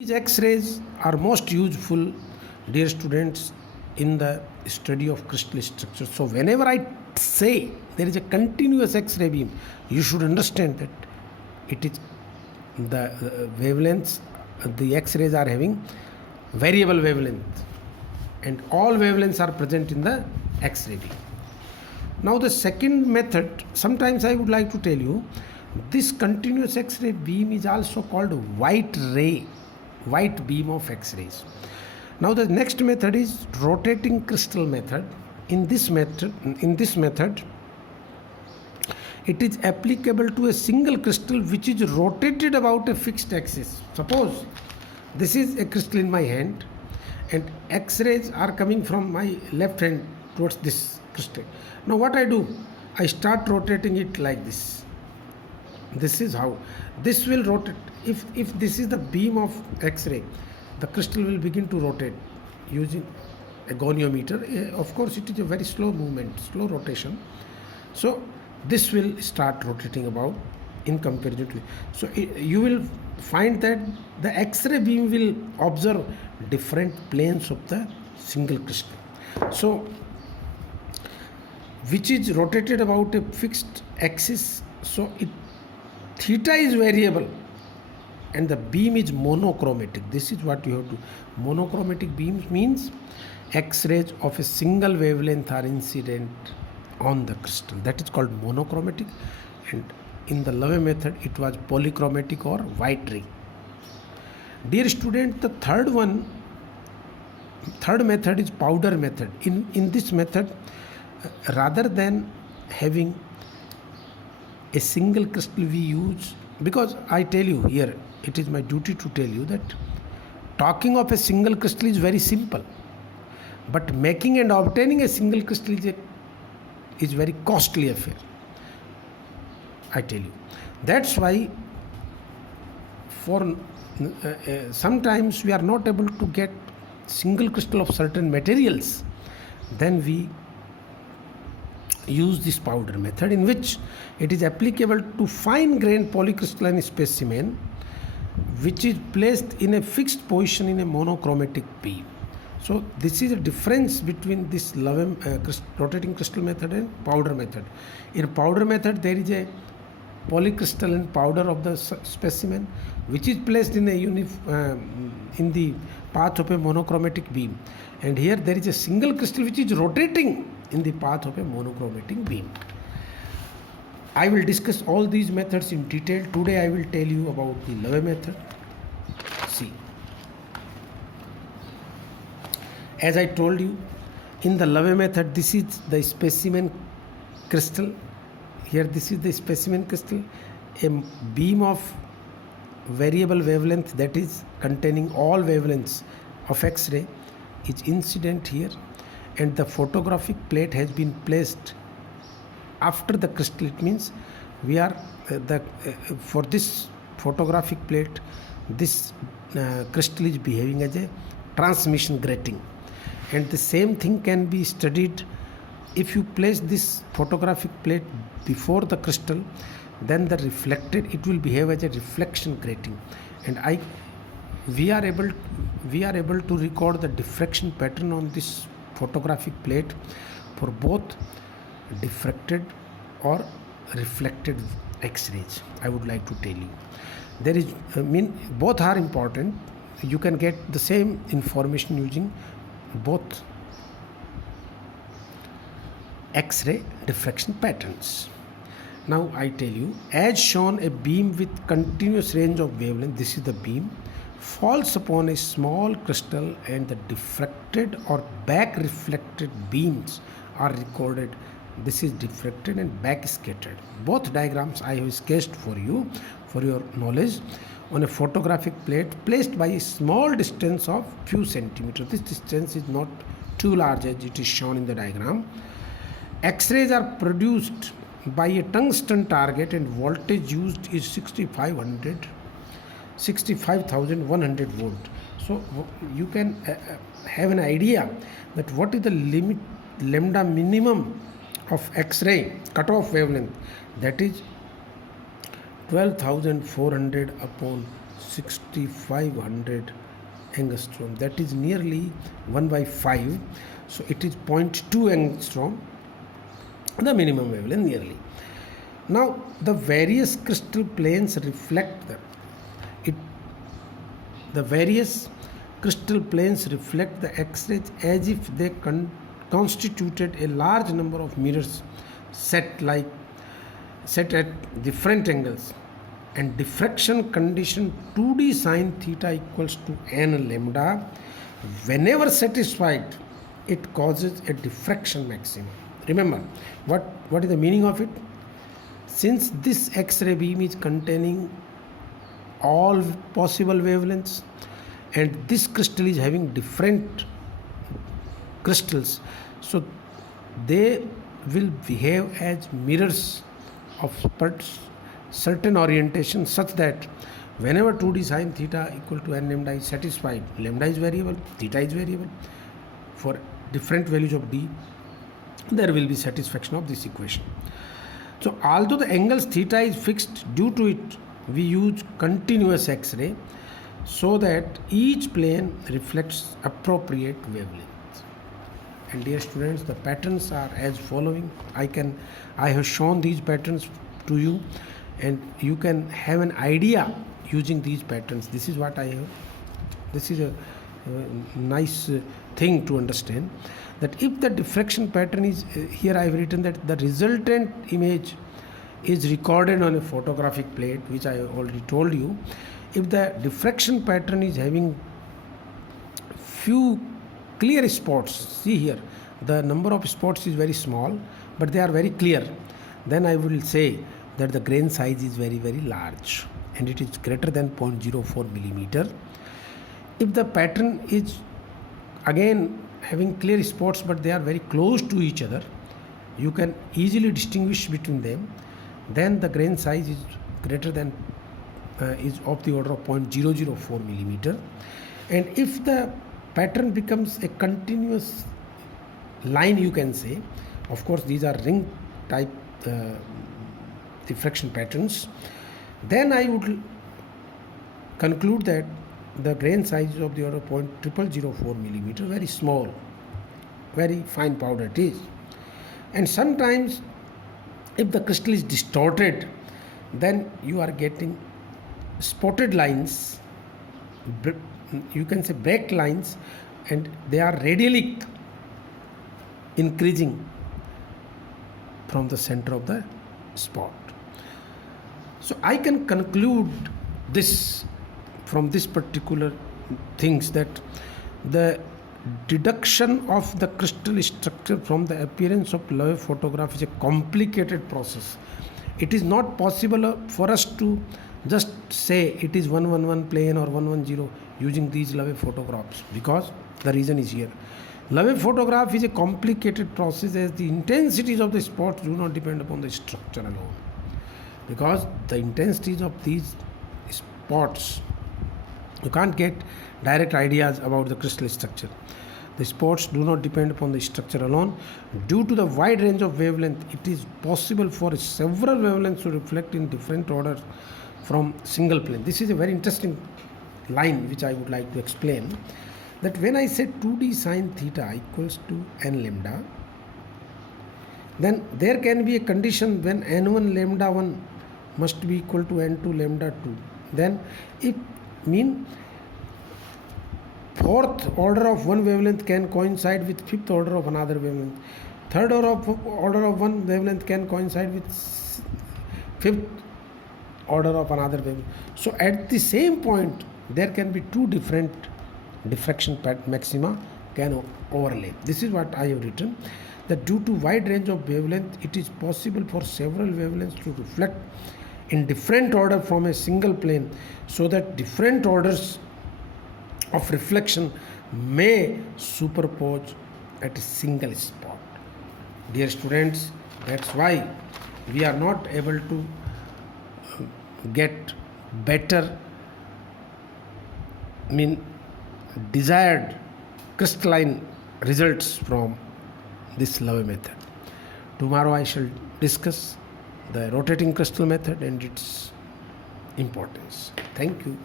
These X-rays are most useful, dear students, in the study of crystal structure. So whenever I say there is a continuous X-ray beam, you should understand that it is the wavelengths, the X-rays are having variable wavelength, and all wavelengths are present in the X-ray beam. Now the second method, sometimes I would like to tell you, this continuous X-ray beam is also called white beam of X-rays. Now the next method is rotating crystal method. In this method, it is applicable to a single crystal which is rotated about a fixed axis. Suppose this is a crystal in my hand and X-rays are coming from my left hand towards this crystal. Now what I do? I start rotating it like this. This is how this will rotate. If this is the beam of X-ray, the crystal will begin to rotate using a goniometer. Of course, it is a very slow movement, slow rotation. So this will start rotating about in comparison to. So you will find that the X-ray beam will observe different planes of the single crystal. So which is rotated about a fixed axis. So theta is variable and the beam is monochromatic. This is what you have to. Monochromatic beams means X-rays of a single wavelength are incident on the crystal. That is called monochromatic, and in the Love method it was polychromatic or white ray. Dear student, the third method is powder method. In this method, rather than having a single crystal, we use, because I tell you here, it is my duty to tell you that talking of a single crystal is very simple, but making and obtaining a single crystal is very costly affair. I tell you. That's why for sometimes we are not able to get single crystal of certain materials, then we use this powder method, in which it is applicable to fine grained polycrystalline specimen which is placed in a fixed position in a monochromatic beam. So this is a difference between this rotating crystal method and powder method. In powder method, there is a polycrystalline powder of the specimen which is placed in in the path of a monochromatic beam, and here there is a single crystal which is rotating in the path of a monochromatic beam. I will discuss all these methods in detail. Today I will tell you about the Love method. See, as I told you, in the Love method, this is the specimen crystal. Here this is the specimen crystal, a beam of variable wavelength, that is containing all wavelengths of X-ray, is incident here, and the photographic plate has been placed after the crystal. It means we are for this photographic plate, this crystal is behaving as a transmission grating, and the same thing can be studied if you place this photographic plate before the crystal. Then it will behave as a reflection grating, and we are able to record the diffraction pattern on this photographic plate for both diffracted or reflected X-rays. I would like to tell you, there is both are important. You can get the same information using both X-ray diffraction patterns. Now I tell you, as shown, a beam with continuous range of wavelength, this is the beam, falls upon a small crystal, and the diffracted or back reflected beams are recorded. This is diffracted and back scattered. Both diagrams I have sketched for you for your knowledge on a photographic plate placed by a small distance of few centimeters. This distance is not too large as it is shown in the diagram. X-rays are produced by a tungsten target, and voltage used is 65,100 volt. So you can have an idea that what is the lambda minimum of X-ray cutoff wavelength. That is 12,400 upon 6500 angstrom, that is nearly 1 by 5, so it is 0.2 angstrom, the minimum wavelength nearly. Now the various crystal planes reflect the various crystal planes reflect the X-rays as if they constituted a large number of mirrors set at different angles, and diffraction condition 2D sine theta equals to n lambda. Whenever satisfied, it causes a diffraction maximum. Remember, what is the meaning of it? Since this X-ray beam is containing all possible wavelengths, and this crystal is having different crystals, so they will behave as mirrors of certain orientation, such that whenever 2D sine theta equal to n lambda is satisfied, lambda is variable, theta is variable, for different values of d, there will be satisfaction of this equation. So although the angles theta is fixed, due to it we use continuous X-ray so that each plane reflects appropriate wavelength. And dear students, the patterns are as following. I have shown these patterns to you, and you can have an idea using these patterns. This is what I have. This is a nice thing to understand, that if the diffraction pattern is here, I have written that the resultant image is recorded on a photographic plate, which I already told you. If the diffraction pattern is having few clear spots, see here, the number of spots is very small, but they are very clear, then I will say that the grain size is very, very large, and it is greater than 0.04 millimeter. If the pattern is again having clear spots, but they are very close to each other, you can easily distinguish between them, then the grain size is greater than is of the order of 0.004 millimeter. And if the pattern becomes a continuous line, you can say, of course these are ring type diffraction patterns, then I would conclude that the grain size is of the order of 0.0004 millimeter, very small, very fine powder it is. And sometimes if the crystal is distorted, then you are getting spotted lines, you can say break lines, and they are radially increasing from the center of the spot. So I can conclude this from this particular things, that the deduction of the crystal structure from the appearance of Loewe photograph is a complicated process. It is not possible for us to just say it is 111 plane or 110 using these Loewe photographs, because the reason is here. Loewe photograph is a complicated process, as the intensities of the spots do not depend upon the structure alone, because the intensities of these spots, you can't get direct ideas about the crystal structure. The spots do not depend upon the structure alone. Due to the wide range of wavelength, it is possible for several wavelengths to reflect in different orders from single plane. This is a very interesting line which I would like to explain, that when I say 2D sine theta equals to n lambda, then there can be a condition when n1 lambda 1 must be equal to n2 lambda 2. Then it mean fourth order of one wavelength can coincide with fifth order of another wavelength. Third order of one wavelength can coincide with fifth order of another wavelength. So at the same point, there can be two different diffraction maxima can overlap. This is what I have written, that due to wide range of wavelength, it is possible for several wavelengths to reflect in different order from a single plane, so that different orders of reflection may superpose at a single spot. Dear students, that's why we are not able to get better, desired crystalline results from this Loewe method. Tomorrow I shall discuss the rotating crystal method and its importance. Thank you.